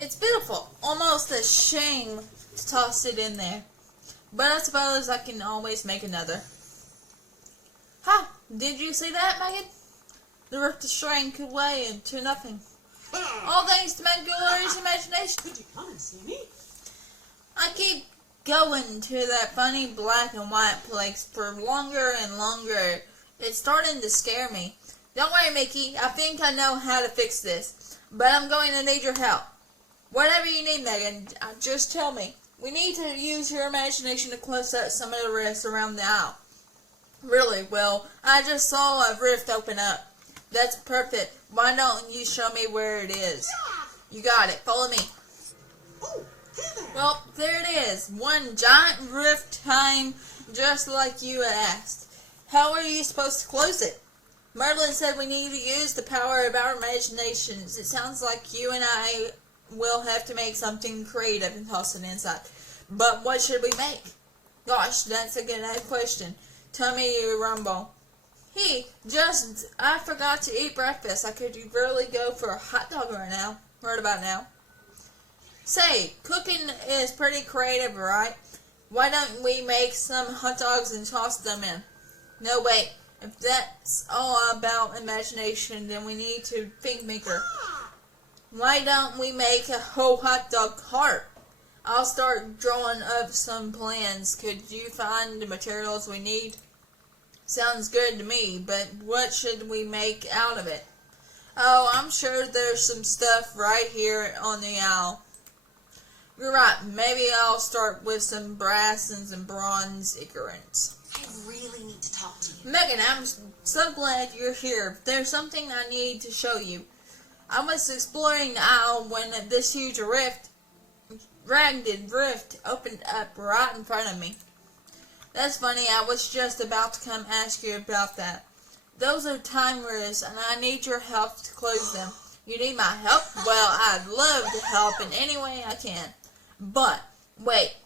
It's beautiful. Almost a shame to toss it in there. But I suppose I can always make another. Ha! Did you see that, Megan? The rift shrank away into nothing. All thanks to Maggie's imagination. Could you come and see me? I keep going to that funny black and white place for longer and longer. It's starting to scare me. Don't worry, Mickey. I think I know how to fix this. But I'm going to need your help. Whatever you need, Megan, just tell me. We need to use your imagination to close up some of the rifts around the aisle. Really? Well, I just saw a rift open up. That's perfect. Why don't you show me where it is? You got it. Follow me. Oh, hey there. Well, there it is. One giant rift time, just like you had asked. How are you supposed to close it? Merlin said we need to use the power of our imaginations. It sounds like you and I will have to make something creative and toss it inside. But what should we make? Gosh, that's a good question. Tell me, you Rumble. I forgot to eat breakfast. I could really go for a hot dog right about now. Say, cooking is pretty creative, right? Why don't we make some hot dogs and toss them in? No, wait. If that's all about imagination, then we need to think maker. Why don't we make a whole hot dog cart? I'll start drawing up some plans. Could you find the materials we need? Sounds good to me, but what should we make out of it? Oh, I'm sure there's some stuff right here on the aisle. You're right. Maybe I'll start with some brass and some bronze acorns. I really need to talk to you. Megan, I'm so glad you're here. There's something I need to show you. I was exploring the aisle when this huge ragged rift opened up right in front of me. That's funny, I was just about to come ask you about that. Those are time rifts, and I need your help to close them. You need my help? Well, I'd love to help in any way I can. But, wait,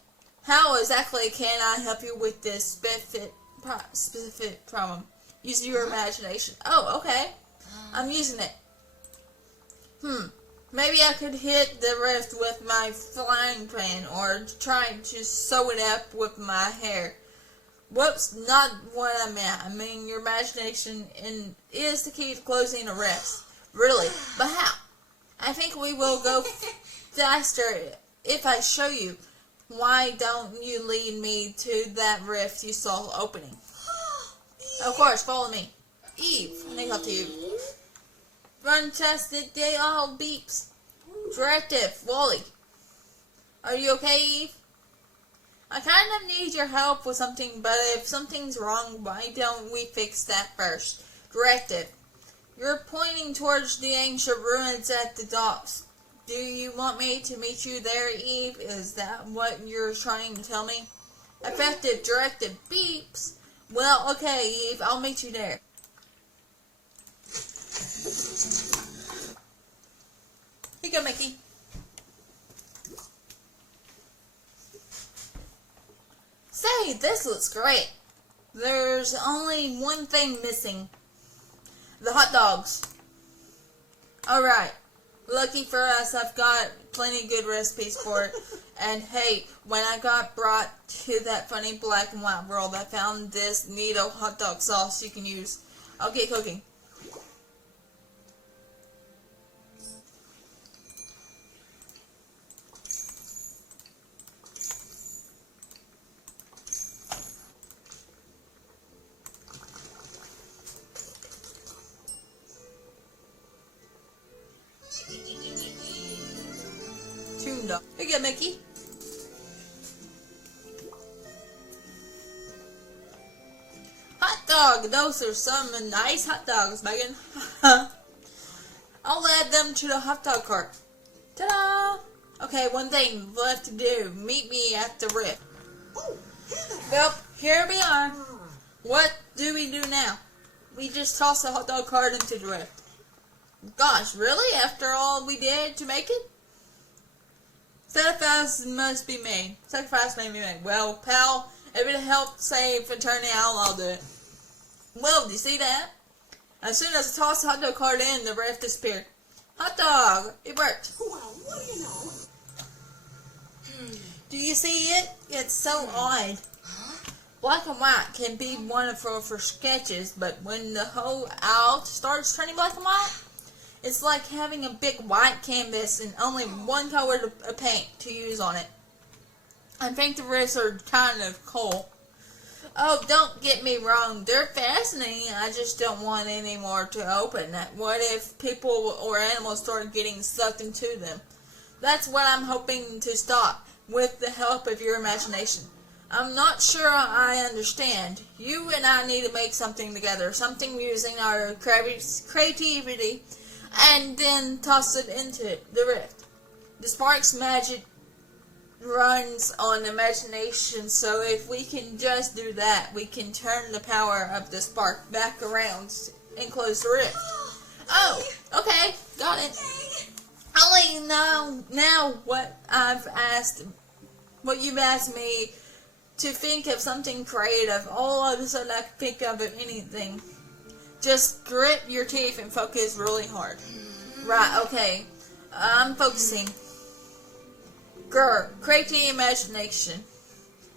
how exactly can I help you with this specific problem? Use your imagination. Oh, okay. I'm using it. Maybe I could hit the rift with my frying pan or try to sew it up with my hair. Whoops, not what I meant. I mean, your imagination is the key to closing a rift. Really, but how? I think we will go faster if I show you. Why don't you lead me to that rift you saw opening? Of course, follow me. Eve, I think up to you. Run test it, they all beeps. Directive, Wally. Are you okay, Eve? I kind of need your help with something, but if something's wrong, why don't we fix that first? Directive. You're pointing towards the ancient ruins at the docks. Do you want me to meet you there, Eve? Is that what you're trying to tell me? Effective, directive, beeps. Well, okay, Eve, I'll meet you there. Here you go, Mickey. Say, this looks great. There's only one thing missing. The hot dogs. Alright. Lucky for us, I've got plenty good recipes for it. And hey, when I got brought to that funny black and white world, I found this neato hot dog sauce you can use. I'll get cooking. Tuned up. Here you go, Mickey. Hot dog. Those are some nice hot dogs, Megan. I'll add them to the hot dog cart. Ta-da! Okay, one thing left to do. Meet me at the rift. Well, here we are. What do we do now? We just toss the hot dog cart into the rift. Gosh, really? After all we did to make it? Sacrifice must be made. Sacrifice may be made. Well, pal, if it helps save Fraternity Owl, I'll do it. Well, do you see that? As soon as I tossed the hot dog cart in, the rift disappeared. Hot dog! It worked. Well, what do you know? Do you see it? It's so odd. Black and white can be wonderful for sketches, but when the whole out starts turning black and white, it's like having a big white canvas and only one color of paint to use on it. I think the risks are kind of cool. Oh, don't get me wrong, they're fascinating. I just don't want any more to open. What if people or animals start getting sucked into them? That's what I'm hoping to stop, with the help of your imagination. I'm not sure I understand. You and I need to make something together, something using our creativity, and then toss it into the rift. The spark's magic runs on imagination, so if we can just do that, we can turn the power of the spark back around and close the rift. Oh, okay, got it. Only now what you've asked me to think of something creative, all of a sudden I can think of anything. Just grit your teeth and focus really hard. Right, okay, I'm focusing. Grr, creative imagination.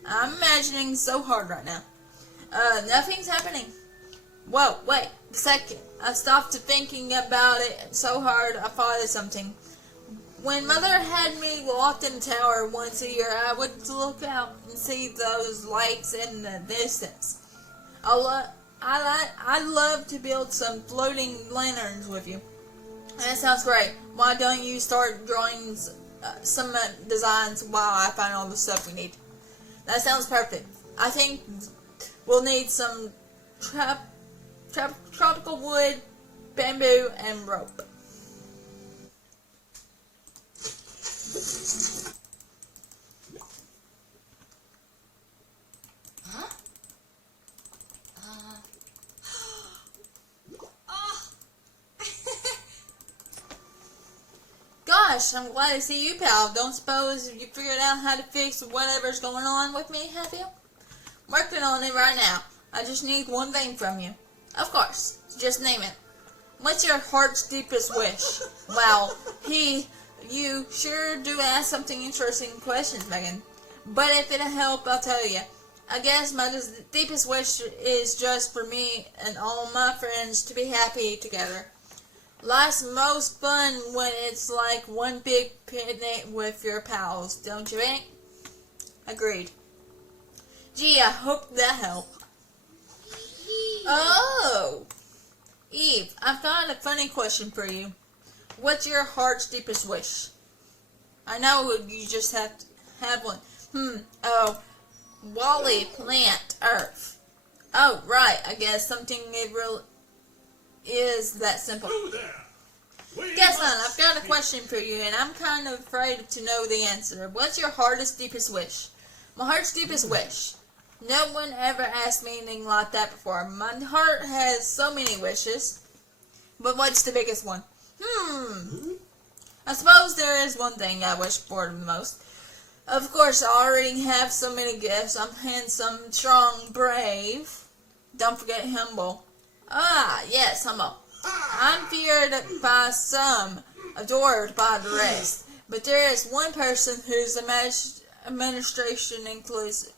I'm imagining so hard right now. Nothing's happening. Whoa, wait a second. I stopped thinking about it so hard I thought of something. When Mother had me locked in the tower once a year, I would look out and see those lights in the distance. I'd love to build some floating lanterns with you. That sounds great. Why don't you start drawing some designs while I find all the stuff we need? That sounds perfect. I think we'll need some tropical wood, bamboo, and rope. Huh? Gosh, I'm glad to see you, pal. Don't suppose you figured out how to fix whatever's going on with me, have you? Working on it right now. I just need one thing from you. Of course. Just name it. What's your heart's deepest wish? Wow, you sure do ask something interesting questions, Megan. But if it'll help, I'll tell you. I guess my deepest wish is just for me and all my friends to be happy together. Life's most fun when it's like one big picnic with your pals, don't you think? Agreed. Gee, I hope that helped. Oh! Eve, I've got a funny question for you. What's your heart's deepest wish? I know you just have to have one. Oh, Wally, plant, Earth. Oh, right, I guess something it really is that simple. Guess what? I've got a question for you, and I'm kind of afraid to know the answer. What's your heart's deepest wish? My heart's deepest wish. No one ever asked me anything like that before. My heart has so many wishes. But what's the biggest one? I suppose there is one thing I wish for the most. Of course, I already have so many gifts. I'm handsome, strong, brave. Don't forget humble. Ah, yes, humble. I'm feared by some, adored by the rest. But there is one person whose administration includes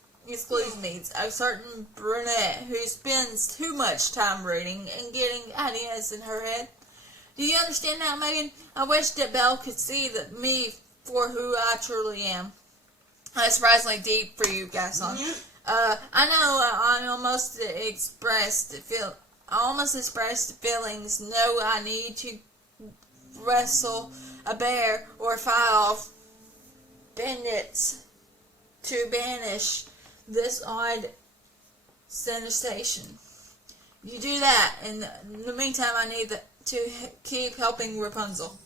me, a certain brunette who spends too much time reading and getting ideas in her head. Do you understand that, Megan? I wish that Belle could see me for who I truly am. That's surprisingly deep for you, Gaston. I know I almost expressed feelings. No, I need to wrestle a bear or fight off bandits to banish this odd sensation. You do that, and in the meantime, I need to keep helping Rapunzel.